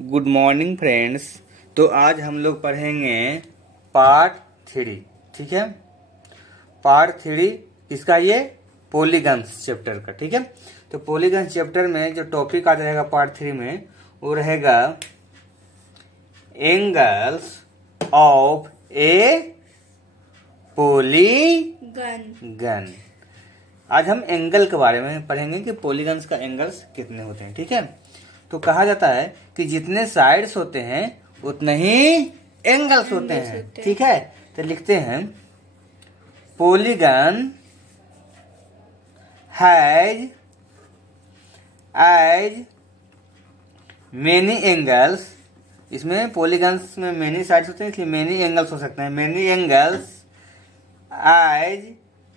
Good morning friends. तो आज हम लोग पढ़ेंगे पार्ट 3। ठीक है, पार्ट 3 इसका ये पॉलीगन्स चैप्टर का। ठीक है, तो पॉलीगन्स चैप्टर में जो टॉपिक आ जाएगा पार्ट 3 में वो रहेगा एंगल्स ऑफ ए पॉलीगन। आज हम एंगल के बारे में पढ़ेंगे कि पॉलीगन्स का एंगल्स कितने होते हैं। ठीक है, तो कहा जाता है कि जितने साइड्स होते हैं उतने ही एंगल्स होते हैं। ठीक है, तो लिखते हैं polygon has as many angles. इसमें पॉलीगन्स में मेनी साइड्स होते हैं इसलिए मेनी एंगल्स हो सकते हैं। Many angles as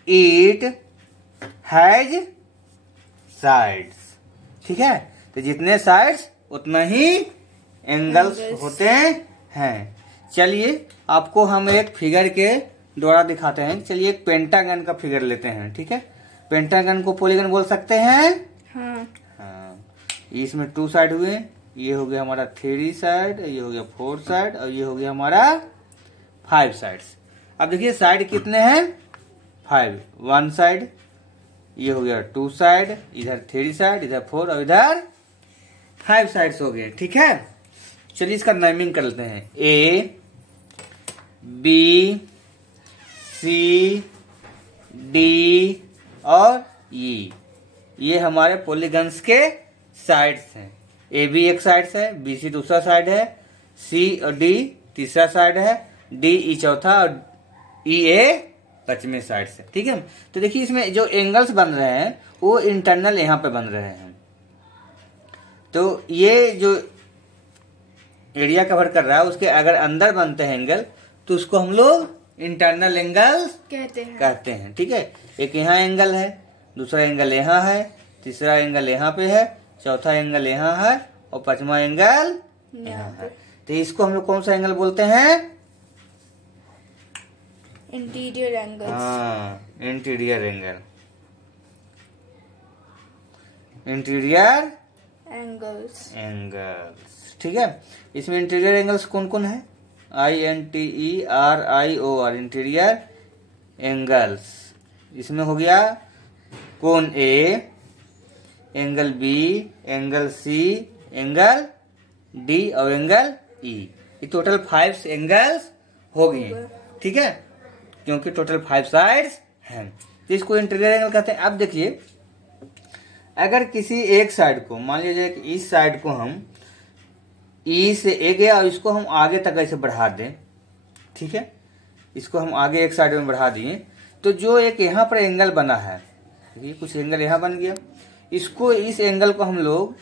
it has sides. ठीक है, तो जितने साइड्स उतना ही एंगल्स होते हैं। चलिए आपको हम एक फिगर के द्वारा दिखाते हैं। चलिए एक पेंटागन का फिगर लेते हैं। ठीक है, पेंटागन को पॉलीगन बोल सकते हैं। हाँ। इसमें 2 साइड हुए, ये हो गया हमारा 3 साइड, ये हो गया 4 साइड और ये हो गया हमारा 5 साइड्स। अब देखिए साइड कितने हैं 5। 1 साइड, ये हो गया 2 साइड, इधर 3 साइड, इधर 4 और इधर 5 साइड्स हो गए। ठीक है, चलिए इसका नेमिंग कर लेते हैं। ए बी सी डी और ई, ये हमारे पॉलीगन्स के साइड्स हैं। ए बी एक साइड है, बी सी दूसरा साइड है, सी और डी तीसरा साइड है, डी ई चौथा और ई ए 5वें साइड से। ठीक है, तो देखिए इसमें जो एंगल्स बन रहे हैं वो इंटरनल यहाँ पे बन रहे हैं। तो ये जो एरिया कवर कर रहा है उसके अगर अंदर बनते हैं एंगल तो उसको हम लोग इंटरनल एंगल कहते हैं। ठीक है, एक यहाँ एंगल है, दूसरा एंगल यहाँ है, तीसरा एंगल यहाँ पे है, चौथा एंगल यहाँ है और 5वां एंगल यहाँ है। तो इसको हम लोग कौन सा एंगल बोलते हैं? Interior angles. हाँ, इंटीरियर एंगल, इंटीरियर एंगल्स। ठीक है, इसमें इंटीरियर एंगल्स कौन कौन है? INTERIOR, interior angles. इसमें हो गया कोण A, angle B, angle C, angle D और एंगल ई। ये टोटल 5 एंगल्स हो गए। ठीक है, क्योंकि टोटल 5 साइड्स हैं तो इसको इंटीरियर एंगल कहते हैं। अब देखिए अगर किसी एक साइड को मान लीजिए कि इस साइड को हम ई से ए गया और इसको हम आगे तक ऐसे बढ़ा दें। ठीक है, इसको हम आगे एक साइड में बढ़ा दिए तो जो एक यहाँ पर एंगल बना है, ये कुछ एंगल यहाँ बन गया, इसको इस एंगल को हम लोग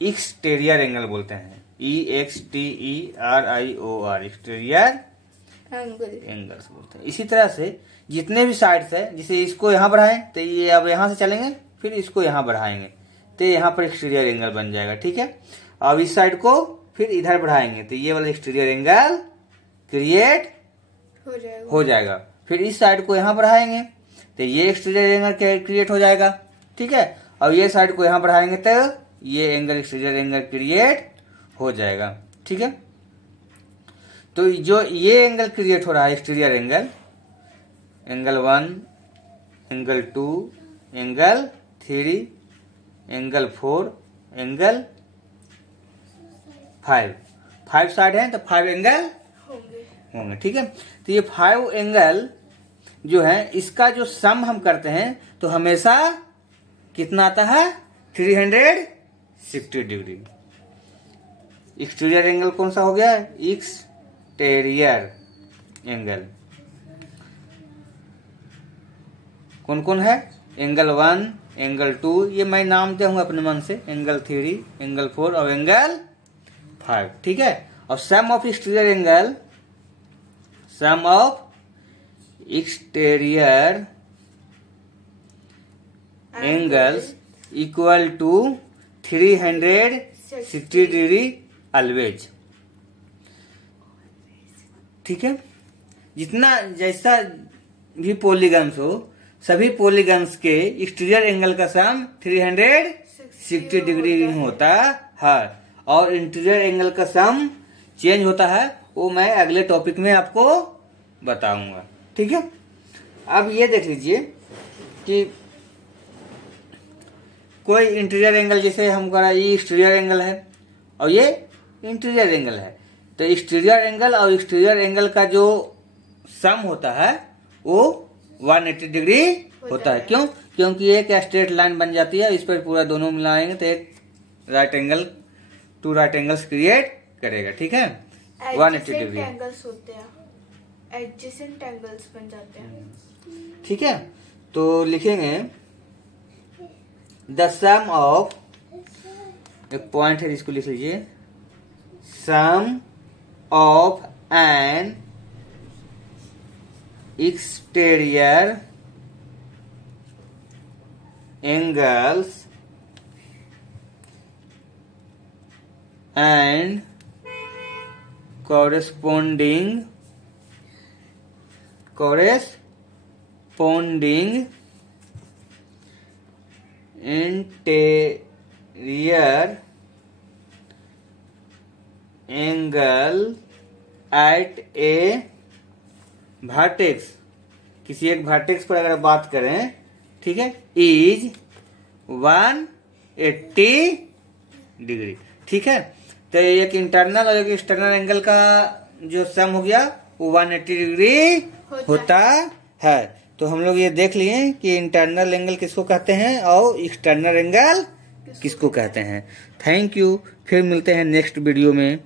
एक्सटीरियर एंगल बोलते हैं। EXTERIOR, एक्सटीरियर एंगल्स बोलते हैं। इसी तरह से जितने भी साइड्स है, जैसे इसको यहाँ बढ़ाएं तो ये अब यहाँ से चलेंगे, फिर इसको यहाँ बढ़ाएंगे तो यहाँ पर एक्सटीरियर एंगल बन जाएगा। ठीक है, अब इस साइड को फिर इधर बढ़ाएंगे तो ये वाला एक्सटीरियर एंगल क्रिएट हो जाएगा। फिर इस साइड को यहाँ बढ़ाएंगे तो ये एक्सटीरियर एंगल क्रिएट हो जाएगा। ठीक है, और ये साइड को यहाँ बढ़ाएंगे तो ये एंगल एक्सटीरियर एंगल क्रिएट हो जाएगा। ठीक है, तो जो ये एंगल क्रिएट हो रहा है exterior angle, angle 1, angle 2, angle 3, angle 4, angle 5 side हैं तो 5 एंगल होंगे। ठीक है, तो ये 5 एंगल जो है इसका जो सम हम करते हैं तो हमेशा कितना आता है? 360 डिग्री। एक्सटीरियर एंगल कौन सा हो गया? एक्सटीरियर एंगल कौन कौन है? एंगल 1, एंगल 2, ये मैं नाम दिया हूं अपने मन से, एंगल 3, एंगल 4 और एंगल 5। ठीक है, और sum of exterior angle, sum of exterior angles equal to 360 degree always. ठीक है, जितना जैसा भी पॉलीगन्स हो सभी पॉलीगन्स के एक्सटीरियर एंगल का सम 360 डिग्री होता है। और इंटीरियर एंगल का सम चेंज होता है, वो मैं अगले टॉपिक में आपको बताऊंगा। ठीक है, अब ये देख लीजिए कि कोई इंटीरियर एंगल, जैसे हम कह रहे हैं ये एक्सटीरियर एंगल है और ये इंटीरियर एंगल है, तो एक्सटीरियर एंगल और एक्सटीरियर एंगल का जो सम होता है वो 180 डिग्री होता है। क्यों? क्योंकि एक स्ट्रेट लाइन बन जाती है, इस पर पूरा दोनों मिलाएंगे तो एक right angle, two right angles create करेगा। ठीक है, 180 डिग्री एंगल्स होते हैं, एडजेसेंट एंगल्स बन जाते हैं। ठीक है, तो लिखेंगे द सम ऑफ, एक पॉइंट है जिसको लिख लीजिए, sum of an exterior angles and corresponding interior angle at a vertex, किसी एक वर्टेक्स पर अगर बात करें, ठीक है, इज 180 डिग्री। ठीक है, तो एक इंटरनल और एक एक्सटर्नल एंगल का जो सम हो गया वो 180 डिग्री होता है। तो हम लोग ये देख लिए कि इंटरनल एंगल किसको कहते हैं और एक्सटर्नल एंगल किसको कहते हैं। थैंक यू, फिर मिलते हैं नेक्स्ट वीडियो में।